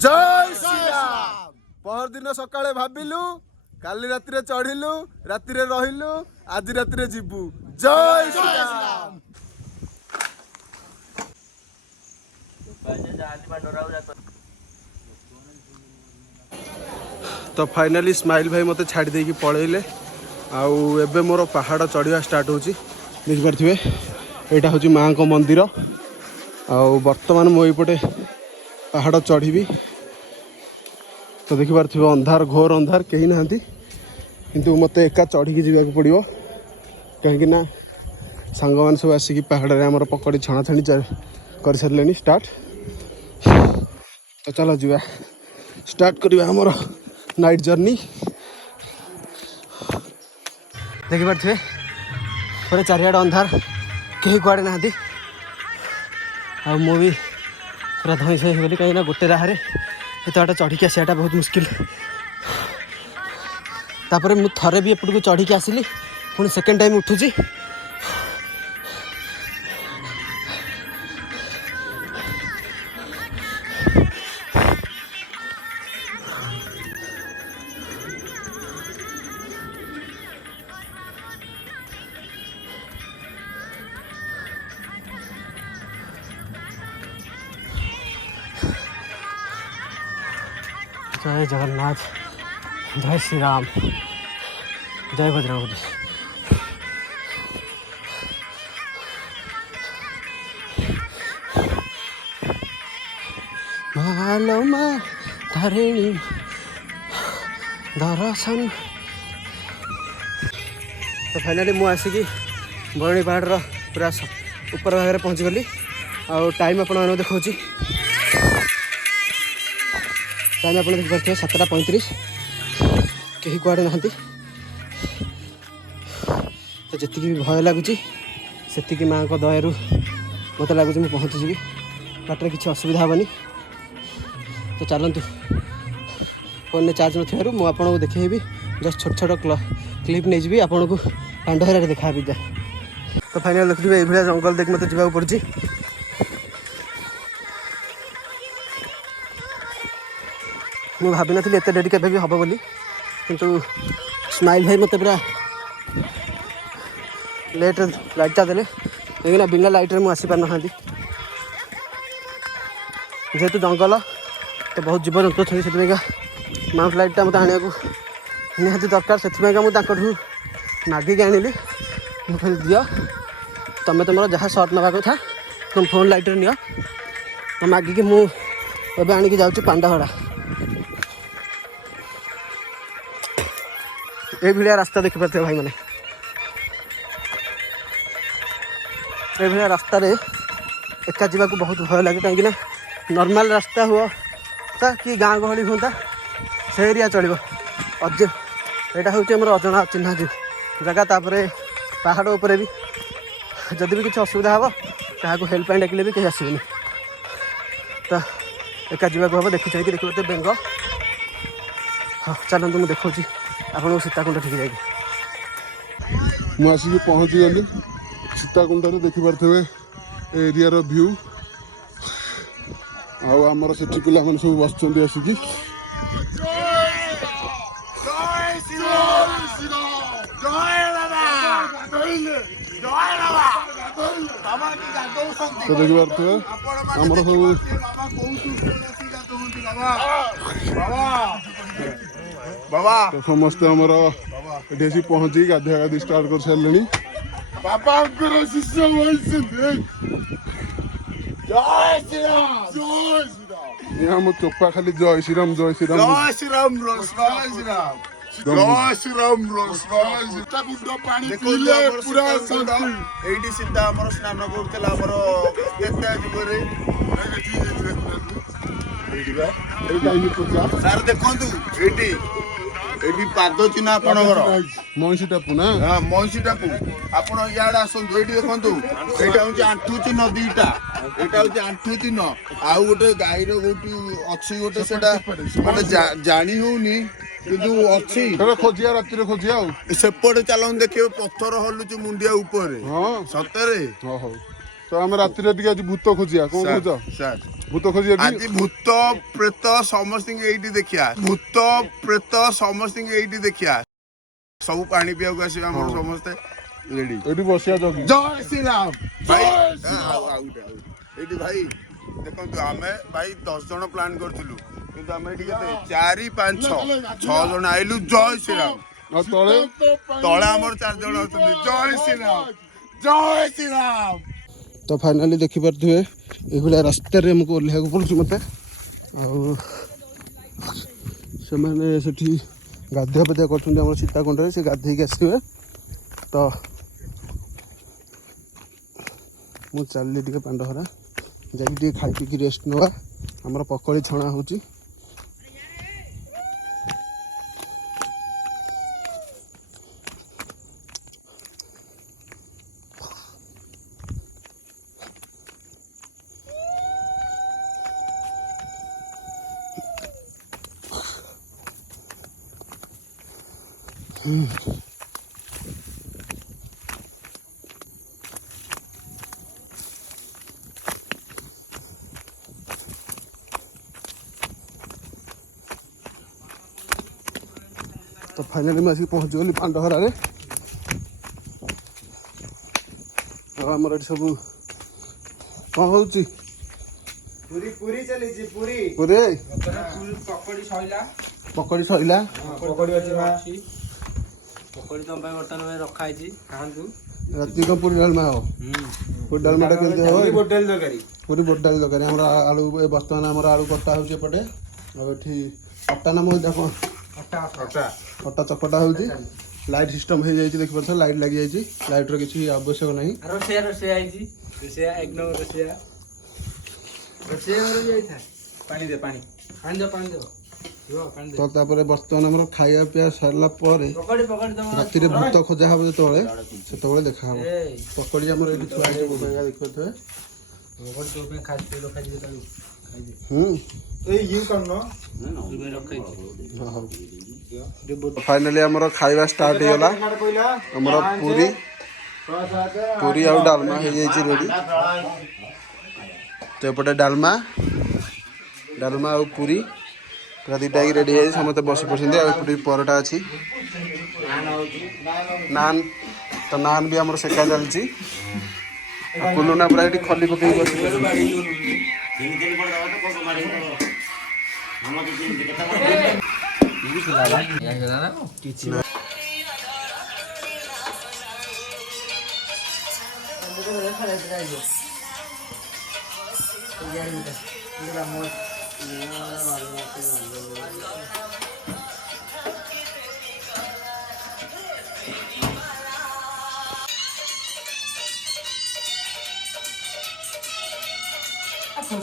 जय श्री राम। पहर दिन सकाळे भाबिलु काली रातिरे चढ़िलु रातिरे रहिलु आज रातिरे जीवु। जय श्री राम। तो फाइनली स्माइल भाई मते छाड़ी देकी पळेइले आउ एबे मोर पहाड़ चढ़िया स्टार्ट होची। देखि पारथिबे एटा होची मां को मंदिर आउ वर्तमान मो एपटे पहाड़ चढ़ी तो देखि पारथिबे अंधार घोर अंधार कहीं नांती किंतु मते एका चढ़ी की जीवा को पड़ियो कहीं ना सांग मान सब आसिकी पहाड़ रे हमर पकड़ी छणा छणी कर सरलेनी स्टार्ट। तो चलो जीवा स्टार्ट करिवा हमर नाइट जर्नी। देखि पारथिबे पूरा चारियाड अंधार कहीं कुआड़े नांती आ मु भी पूरा धई सई गली कहीं गोटे राहरे एतटा चढ़ी के आसाटा बहुत मुश्किल। तापर मु थरे भी एपट को चढ़ी के आसिली पुणी सेकेंड टाइम उठुची जय जगन्नाथ जय श्री राम जय बजरंगबली। मालो मा धरणी दर्शन। तो फाइनाली मु आसिकी बरणी पहाड़ पूरा ऊपर भाग में पहुँची गली आ टाइम आप देखा टाइम आप देखिए 7:35 कहीं कुआड़े ना तो जी भी भय लगुच से माँ को दयारू मत लगुच मुझे पहुँचीजी बाटर किसी असुविधा हेनी। तो चलतु फोन में चार्ज नथारू मुझे देखी जस्ट छोट छोट क्लिप नहीं जी आपन को पांडहरा देखा जाए। तो फाइनल देखिए ये जंगल देख मत जावाक पड़ी। मुझे भावी नी एत डेरी के हम बोली किंतु स्माइल भाई मत पूरा लेट लाइटा देले कहीं बिना लाइट में मुझे आसीपार ना जेहेतु जंगल तो बहुत जीव जंतु अच्छे से माउंट लाइटा मत आने को निहाती दरकार से मुझे मागिक आनिली मुझे दियो तुम तुम जहाँ सर्ट नवा कथा तुम फोन लाइटर नि तो मागिकी मुझे आणिकी जाऊँ पांडहरा। ये भाया रास्ता देखी पार्थे भाई मैंने ये भाया रास्ता रे एका जावाक बहुत भय लगे कहीं नॉर्मल रास्ता हुआ कि गाँ गहली हूँ से एरिया चलो अज यहाँ हूँ अजना चिन्हा जगह तापर पहाड़ उपर भी जदि भी किसी असुविधा हे क्या हेल्प डाकिले भी कहीं आसबे तो एका जावाक हम देखी चाहिए देखिए बेंग। हाँ चलते मुझे देखा आपको सीताकुंड ठीक जाए मुझे पहुँची गली सीताकुंड देखी पारे एरिया व्यू आमर से पिला मैंने सब बस आसिकी तो देखी पारे आमर बाबा तो समस्ते आमर ये पहुँची गाधिया गाधी स्टार्ट कर सारे बाबा शिष्य मो चोपा खाली जय श्री राम जय श्री राम जय श्री राम जय श्री राम जय श्री राम सीताकुंड पानी पीले पूरा शांति एडी सीता हमर स्नान करतला हमर सर देखु एटी पाद चिन्ह आपणकर मईसी टापू ना हाँ मईसी टापू आप आसतु ये देखु यहाँ हूँ आंठू चिन्ह दीटा यहाँ हूँ आंठू चिन्ह आउ गोटे गाईर गोटी अच्छी गोटे से जानी होनी अच्छी खोजिया राति खोजिया सेपटे चलन देखिए पत्थर हलुच मुंडिया ऊपर सतरे तो आम राति भूत खोजिया कौन खोज सर भूत खोजी आज भूत प्रेत समस्त देखिया भूत प्रेत समस्त देखिया सब पानी पिया को आसीबा हमर समस्ते रेडी एठी बसिया जगी जय श्री राम भाई एठी भाई देखंतु आमे भाई 10 जण प्लान करथिलु किंतु आमे एठी केते 4 5 6 जण आइलु जय श्री राम तळे तळे हमर 4 जण होतु जय श्री राम जय श्री राम। तो फाइनाली देखि पारथुए एभलिया रास्ता रे हमको ओल्हा को पड़छ मते से माने सेठी गाधिया पदिया करछन हमर सीताकुंड रे से गाधे के आसीबे तो मु चलली टिके पांडहरा जाई टिके खाई पी की रेस्ट नवा हमर पकड़ी छणा होची तो फाइनाली मैं पहुँच गली पांडहरा रे आमर सब कौन हो पूरी पूरी चली जी पूरी पूरे पकड़ी सइला पकड़ी सइला पकड़ी अछि पकड़ी तुम बर्तन में रखा है खातु राति को पूरी डालमा हो पूरी डालमा केमती हो होटल तरकारी पूरी बोटाल तरकारी हमरा आलू बर्तमान हमरा आलू कटा होचे पटे और एठी अट्टा नाम देखो अटा अटा अट्टा चकटा होची लाइट सिस्टम हो जाई देखि परछ लाइट लागि जाई लाइट रो किछि आवश्यक नहीं रोसे आई जी रोसे एक नंबर रोसे हो जाई था पानी दे पानी पानी दे तो तापर बर्तमान हमर खाइया पिया सरला परे पकड़ी पकड़ी दम राति रे भूत खोजा हबे तोळे सेतोळे देखा हबो पकड़ी हमर एठी छुआ के बोबेगा देखते पकड़ी तो पे खाई पे रखा जी खाई दे ए यू करनो ना रखा फाइनली हमर खाइबा स्टार्ट हेला हमर पूरी पूरी आउ डालमा हे जाई छी रेडी तो एपटे डालमा डालमा आउ पूरी पूरा दुटा की रेडी है समस्त बस पड़ते एपटे परोटा अच्छी नान तो नान भी आम सेका चलती कुलुना पूरा ये खली पकई बस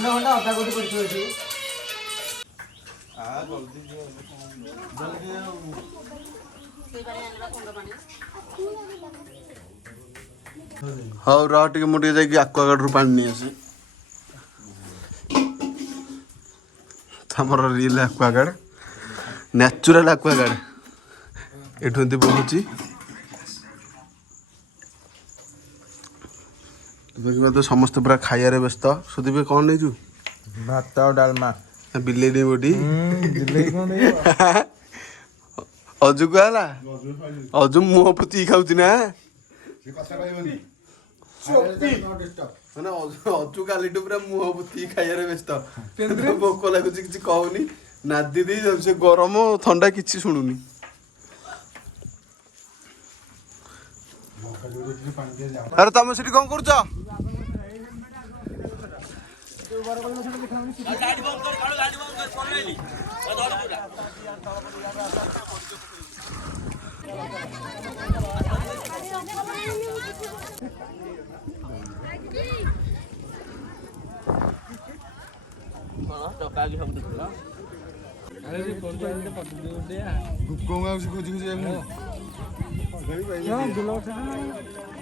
घंटा अधा कोटी पड़ी हाँ रहा टे मुझे जाकि आक्वागार्ड रू पानी नहीं आसे आमर रियल आक्वागार्ड न्याचुराल आक्वागार्ड एठू एमती बहुची तो समस्त पूरा खाइबार व्यस्त सुदीप कौन नहीं जू भात डालमा बिलेडी बोडी अजु को हला अजु मुह पुती खाउची ना अजु कालीटू पूरा मुह पुती खाइबार व्यस्त भोक लगुची किछि कहूनी नादी दी से गरम ठंडा किछि सुनुनी अरे तुम सेठी कौन करूछ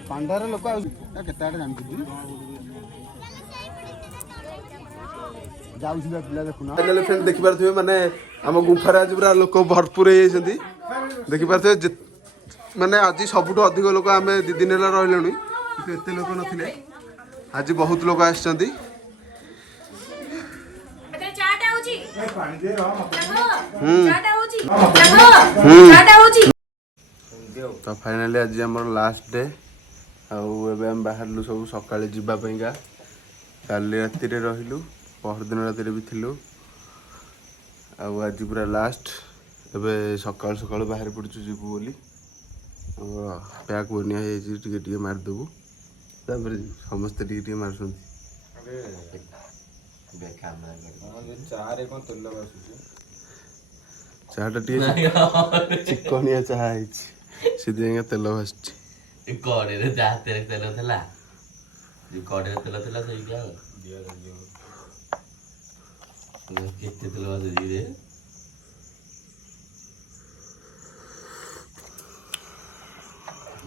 पांडार लोक केते आड़े जानती फ्रेंड देखी पारे माने आम गुफार आज पूरा लोक भरपूर देखी पारे माने आज सबुठ अधिक लोक आम 2 दिन है रही एत लोक नथिले आज बहुत लोक आसछंती तो फाइनाली आज आम लास्ट डे आम बाहर सब सका जावाईका काली राति रहिलु परदिन राति भी थिलु आज पूरा लास्ट एबे सकाल सकाल बाहर पड़छु जीवु बोली पैक बनिया टे मारिदेबू तापर समस्ते टे मार चाटा चिकनिया चाह से तेल भास कड़े तेल थला कड़े तेल थला से क्या केते तेल भास रे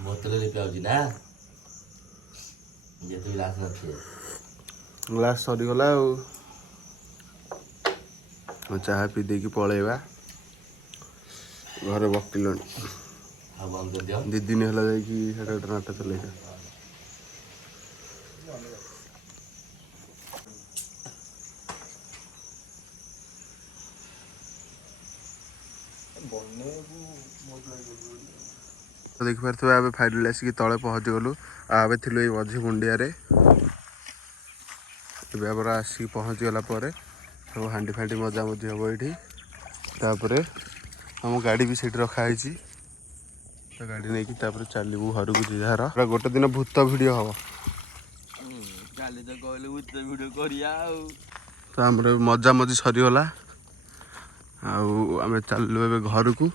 बोतल पियाऊँ ना ये तो ग्लास नथी ग्लास सरीगला चाह पी देकी पलैबा घर बकिल दी दिन है जाकि नाटा चलेगा देखिपे आए फाइनाली आसिक तले पहुँच गलु आए थी मझी मुंडिया आसिक पहुँच गला सब हांडी फांडी मजा मजी हम ये तापर आम गाड़ी भी सीट रखाई तो गाड़ी नहीं कि चलू घर को जार गोटे दिन भूत भिडियो हम तो आम मजा मजी सरीगला आम चलू ए घर को।